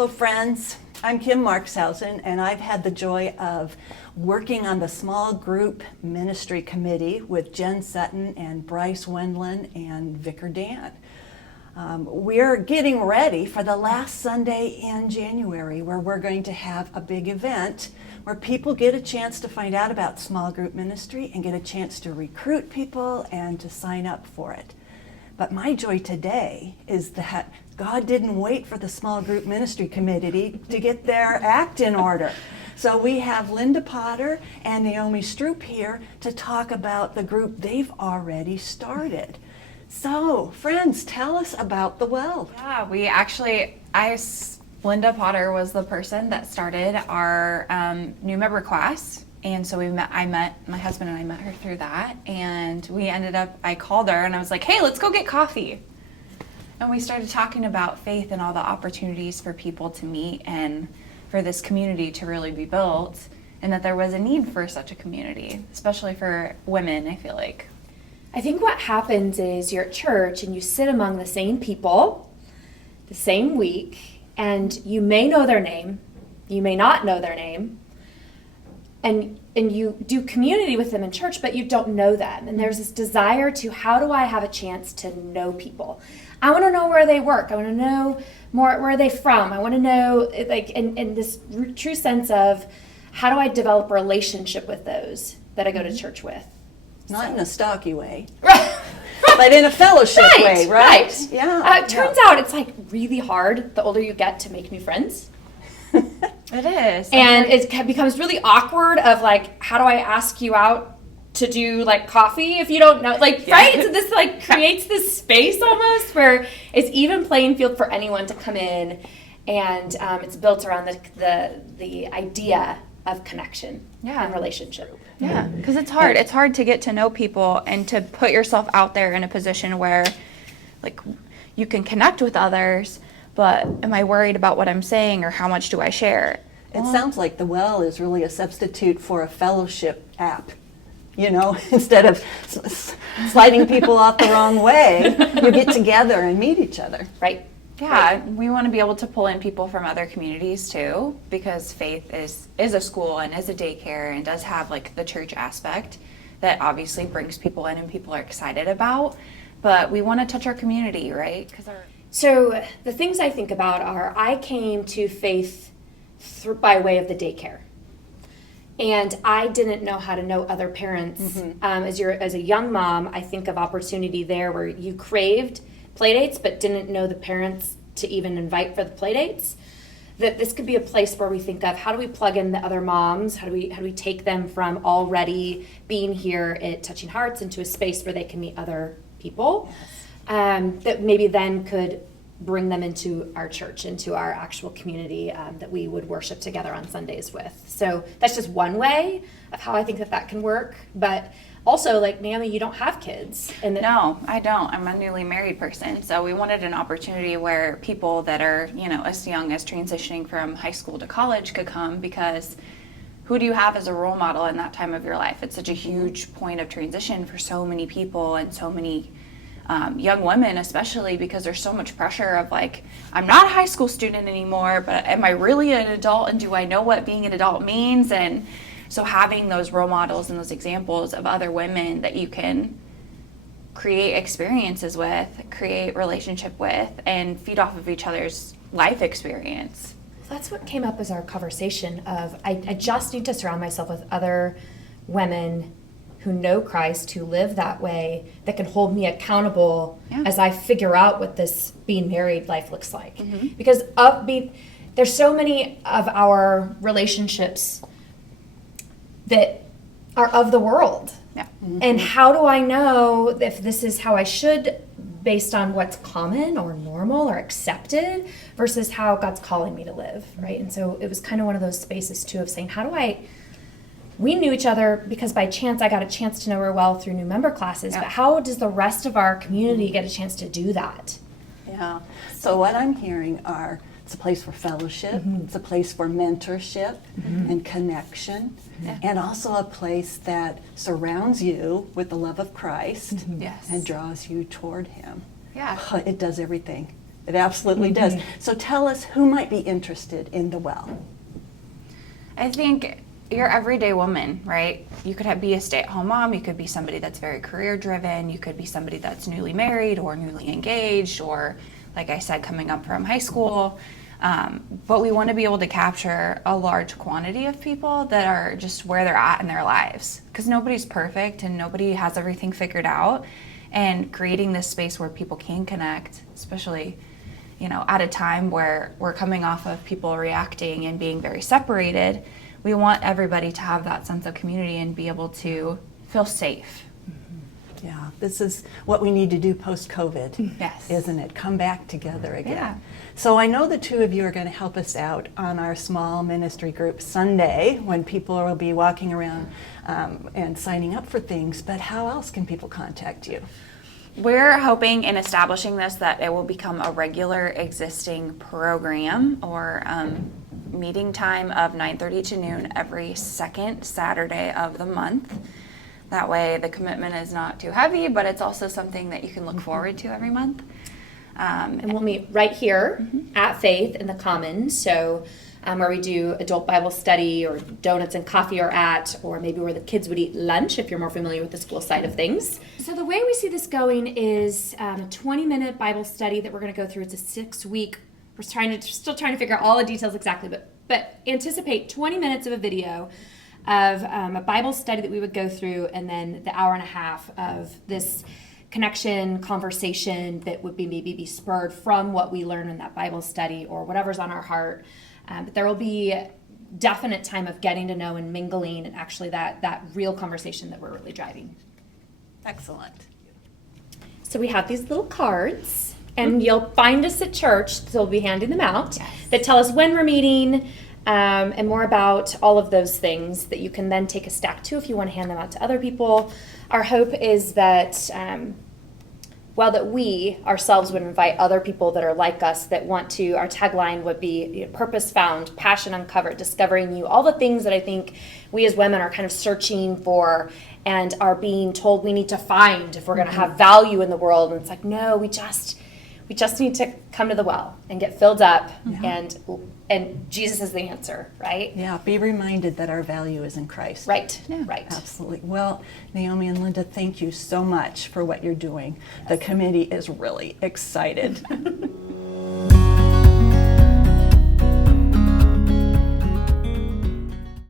Hello friends, I'm Kim Markshausen, and I've had the joy of working on the small group ministry committee with Jen Sutton and Bryce Wendland and Vicar Dan. We're getting ready for the last Sunday in January, where we're going to have a big event where people get a chance to find out about small group ministry and get a chance to recruit people and to sign up for it. But my joy today is that God didn't wait for the small group ministry committee to get their act in order. So we have Linda Potter and Naomi Stroop here to talk about the group they've already started. So, friends, tell us about the Well. Yeah, Linda Potter was the person that started our new member class. And so my husband and I met her through that, and I called her and I was like, hey, let's go get coffee. And we started talking about faith and all the opportunities for people to meet and for this community to really be built, and that there was a need for such a community, especially for women, I feel like. I think what happens is you're at church and you sit among the same people the same week, and you may know their name, you may not know their name, and you do community with them in church, but you don't know them. And there's this desire to, how do I have a chance to know people? I want to know where they work. I want to know more, where are they from? I want to know, like, in this true sense of, how do I develop a relationship with those that I go to church with? Not in a stocky way, but in a fellowship way, right? Right. Yeah. It turns out it's like really hard the older you get to make new friends. It is. And it becomes really awkward of like, how do I ask you out to do like coffee if you don't know, like, yeah. Right? So this like creates this space almost where it's even playing field for anyone to come in, and it's built around the idea of connection and relationship. Yeah, because it's hard. It's hard to get to know people and to put yourself out there in a position where like you can connect with others, but am I worried about what I'm saying or how much do I share? It sounds like the Well is really a substitute for a fellowship app. You know, instead of sliding people off the wrong way, you get together and meet each other. Right. Yeah, right. We want to be able to pull in people from other communities too, because Faith is a school and is a daycare and does have like the church aspect that obviously brings people in and people are excited about. But we want to touch our community, right? So the things I think about are, I came to Faith by way of the daycare. And I didn't know how to know other parents. Mm-hmm. As a young mom, I think of opportunity there where you craved playdates but didn't know the parents to even invite for the playdates. That this could be a place where we think of, how do we plug in the other moms? How do we take them from already being here at Touching Hearts into a space where they can meet other people? Yes. That maybe then could bring them into our church, into our actual community that we would worship together on Sundays with. So that's just one way of how I think that can work. But also, like, Naomi, you don't have kids. No, I don't. I'm a newly married person. So we wanted an opportunity where people that are, as young as transitioning from high school to college could come, because who do you have as a role model in that time of your life? It's such a huge point of transition for so many people and so many young women, especially because there's so much pressure of like, I'm not a high school student anymore, but am I really an adult, and do I know what being an adult means? And so having those role models and those examples of other women that you can create experiences with, create relationship with, and feed off of each other's life experience. That's what came up as our conversation of, I just need to surround myself with other women who know Christ, who live that way, that can hold me accountable as I figure out what this being married life looks like. Mm-hmm. Because there's so many of our relationships that are of the world. Yeah. Mm-hmm. And how do I know if this is how I should, based on what's common or normal or accepted, versus how God's calling me to live, right? And so it was kind of one of those spaces too of saying, we knew each other because by chance I got a chance to know her well through new member classes, but how does the rest of our community get a chance to do that? Yeah, so what I'm hearing are, it's a place for fellowship, mm-hmm. it's a place for mentorship mm-hmm. and connection, and also a place that surrounds you with the love of Christ mm-hmm. yes. and draws you toward Him. Yeah. It does everything. It absolutely does. So tell us who might be interested in the well. I think your everyday woman, right? You could be a stay-at-home mom. You could be somebody that's very career-driven. You could be somebody that's newly married or newly engaged, or, like I said, coming up from high school. But we want to be able to capture a large quantity of people that are just where they're at in their lives, because nobody's perfect and nobody has everything figured out. And creating this space where people can connect, especially, at a time where we're coming off of people reacting and being very separated, we want everybody to have that sense of community and be able to feel safe. Yeah, this is what we need to do post-COVID, Yes. isn't it? Come back together again. Yeah. So I know the two of you are going to help us out on our small ministry group Sunday, when people will be walking around and signing up for things, but how else can people contact you? We're hoping in establishing this that it will become a regular existing program or meeting time of 9:30 to noon every second Saturday of the month. That way the commitment is not too heavy, but it's also something that you can look forward to every month. And we'll meet right here at Faith in the Commons. So where we do adult Bible study, or donuts and coffee are at, or maybe where the kids would eat lunch if you're more familiar with the school side of things. So the way we see this going is a 20-minute Bible study that we're going to go through. It's a 6-week. We're still trying to figure out all the details exactly, but anticipate 20 minutes of a video of a Bible study that we would go through, and then the hour and a half of this connection, conversation that would maybe be spurred from what we learn in that Bible study or whatever's on our heart. But there will be definite time of getting to know and mingling, and actually that real conversation that we're really driving. Excellent. So we have these little cards, and you'll find us at church, so we'll be handing them out, that tell us when we're meeting, and more about all of those things that you can then take a stack to if you want to hand them out to other people. Our hope is that that we ourselves would invite other people that are like us, that want to, our tagline would be purpose found, passion uncovered, discovering you, all the things that I think we as women are kind of searching for and are being told we need to find if we're going to have value in the world. And it's like, no, we just need to come to the well and get filled up, and Jesus is the answer, right? Yeah, be reminded that our value is in Christ. Right, right. Absolutely. Well, Naomi and Linda, thank you so much for what you're doing. The committee is really excited.